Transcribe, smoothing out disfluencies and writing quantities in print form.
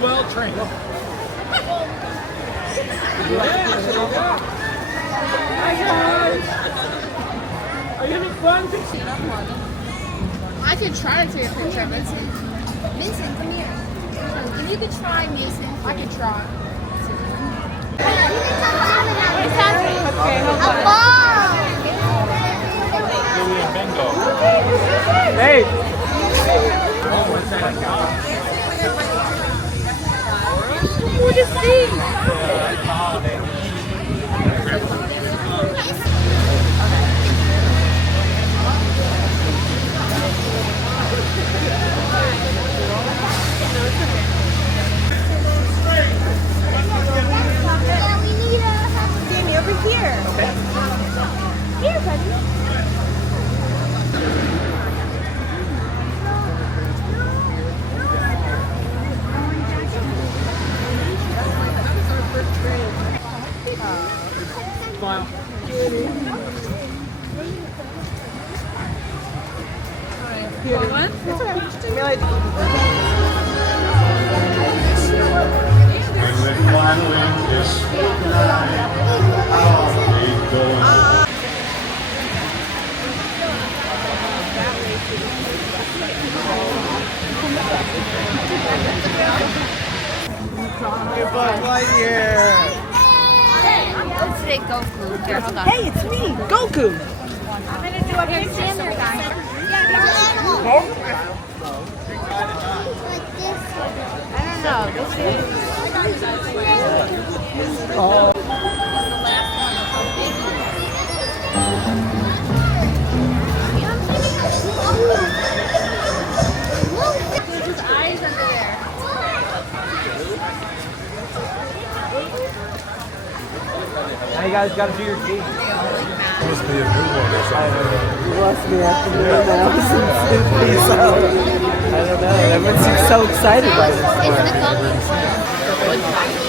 Well trained. Hi guys! Are you having fun? I could try to take a picture of Mason. Mason, come here. If you could try Mason, I could try. Okay, hold on. Bluey and Bingo. Hey! What is this? Danny, over here. Here, buddy. Smile. One? That's okay. When we finally kiss goodnight, I'll be going. Good Buzz Lightyear. Let's say Goku. Here, hold on. Hey, it's me, Goku. I'm gonna do a big stand there, guys. I don't know. This is. Oh. There's his eyes under there. Now you guys gotta do your game. Must be a new one or something. You lost me after the mouse and Snoopy, so I don't know. Everyone seems so excited by this It's one. the Goku.